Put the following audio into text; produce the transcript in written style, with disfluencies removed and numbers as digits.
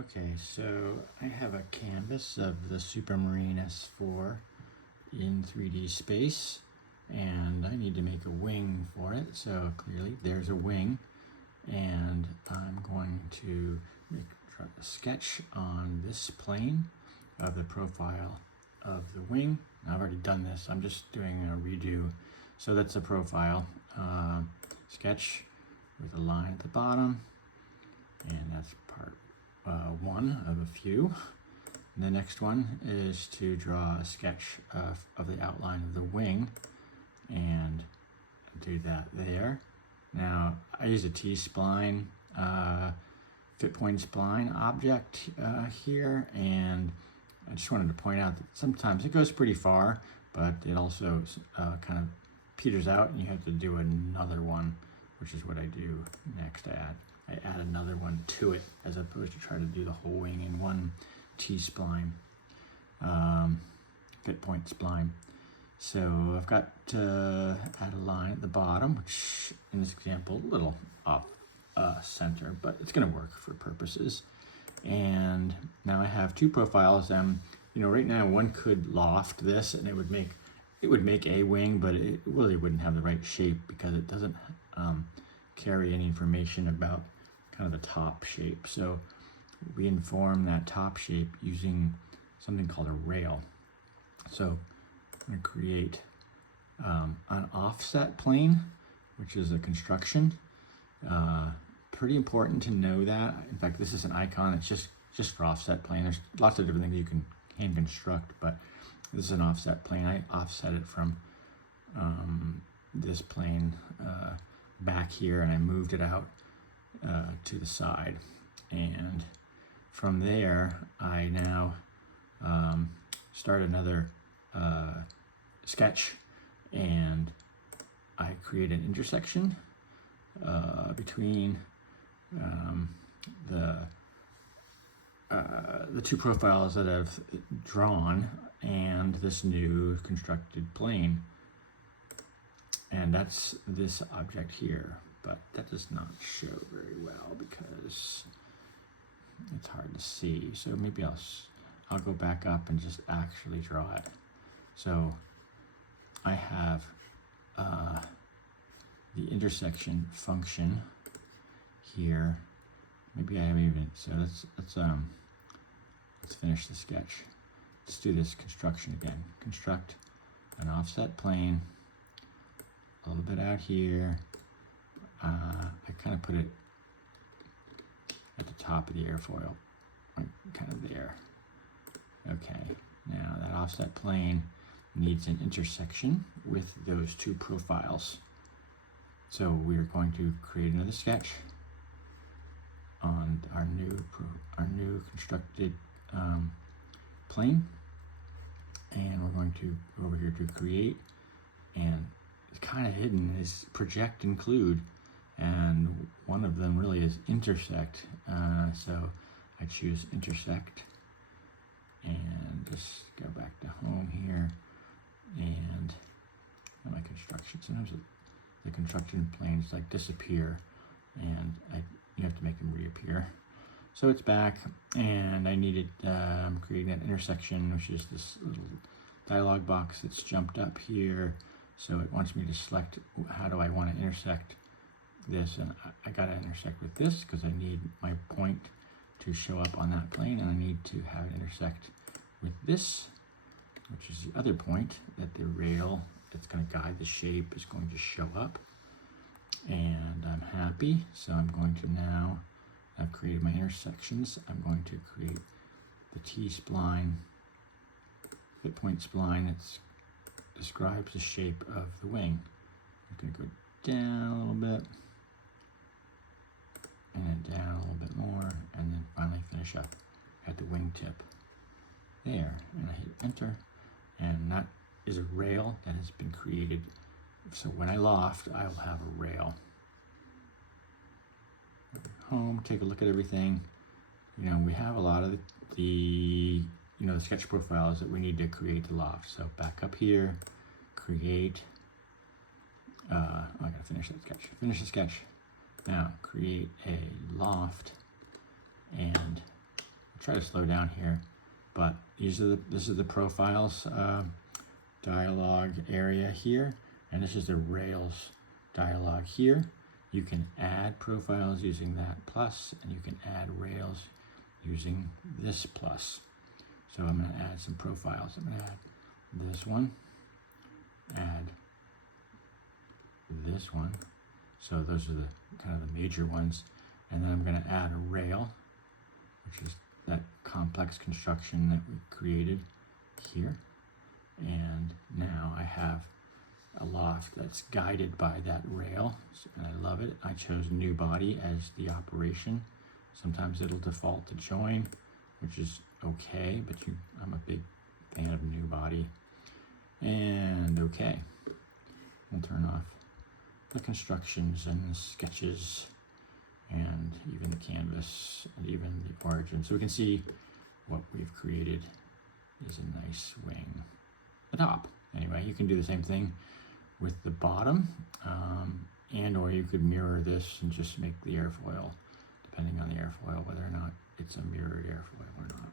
Okay, so I have a canvas of the Supermarine S4 in 3D space, and I need to make a wing for it. So clearly there's a wing, and I'm going to try a sketch on this plane of the profile of the wing. I've already done this, I'm just doing a redo. So that's a profile sketch with a line at the bottom, and that's part one of a few. And the next one is to draw a sketch of the outline of the wing, and do that there. Now I use a T-spline, fit point spline object here, and I just wanted to point out that sometimes it goes pretty far, but it also kind of peters out, and you have to do another one, which is what I do next. I add another one to it, as opposed to try to do the whole wing in one T-spline, fit point spline. So I've got to add a line at the bottom, which in this example, a little off center, but it's gonna work for purposes. And now I have two profiles. Right now one could loft this and it would make a wing, but it really wouldn't have the right shape because it doesn't carry any information about kind of the top shape. So we inform that top shape using something called a rail. So I'm going to create an offset plane, which is a construction. Pretty important to know that. In fact, this is an icon. It's just for offset plane. There's lots of different things you can hand construct, but this is an offset plane. I offset it from this plane back here, and I moved it out to the side. And from there, I now start another sketch, and I create an intersection between the two profiles that I've drawn and this new constructed plane. And that's this object here, but that does not show very well because it's hard to see. So maybe I'll go back up and just actually draw it. So I have the intersection function here. Maybe I haven't even, so let's finish the sketch. Let's do this construction again. Construct an offset plane, a little bit out here. I kind of put it at the top of the airfoil, like kind of there. Okay, now that offset plane needs an intersection with those two profiles. So we're going to create another sketch on our new constructed plane, and we're going to go over here to create, and it's kind of hidden is project include, and one of them really is intersect. So I choose intersect, and just go back to home here, and my construction. Sometimes the construction planes like disappear, and you have to make them reappear. So it's back, and I needed creating an intersection, which is this little dialog box that's jumped up here. So it wants me to select how do I want to intersect this, and I got to intersect with this because I need my point to show up on that plane, and I need to have it intersect with this, which is the other point that the rail that's going to guide the shape is going to show up. And I'm happy, so I'm going to now, I've created my intersections, I'm going to create the T-spline, fit point spline that describes the shape of the wing. I'm going to go down a little bit, and then down a little bit more, and then finally finish up at the wingtip. There, and I hit enter, and that is a rail that has been created. So when I loft, I will have a rail. Home, take a look at everything. We have a lot of the sketch profiles that we need to create the loft. So back up here, create. I gotta finish that sketch. Finish the sketch. Now create a loft, and try to slow down here, but this is the profiles dialog area here, and this is the Rails dialog here. You can add profiles using that plus, and you can add Rails using this plus. So I'm going to add some profiles. I'm going to add this one, add this one. So those are the kind of the major ones. And then I'm going to add a rail, which is that complex construction that we created here. And now I have a loft that's guided by that rail, and I love it. I chose new body as the operation. Sometimes it'll default to join, which is okay, but I'm a big fan of new body. And okay, we'll turn off the constructions and the sketches and even the canvas and even the origin. So we can see what we've created is a nice wing. The top. Anyway, you can do the same thing with the bottom, and or you could mirror this and just make the airfoil, depending on the airfoil, whether or not it's a mirrored airfoil or not.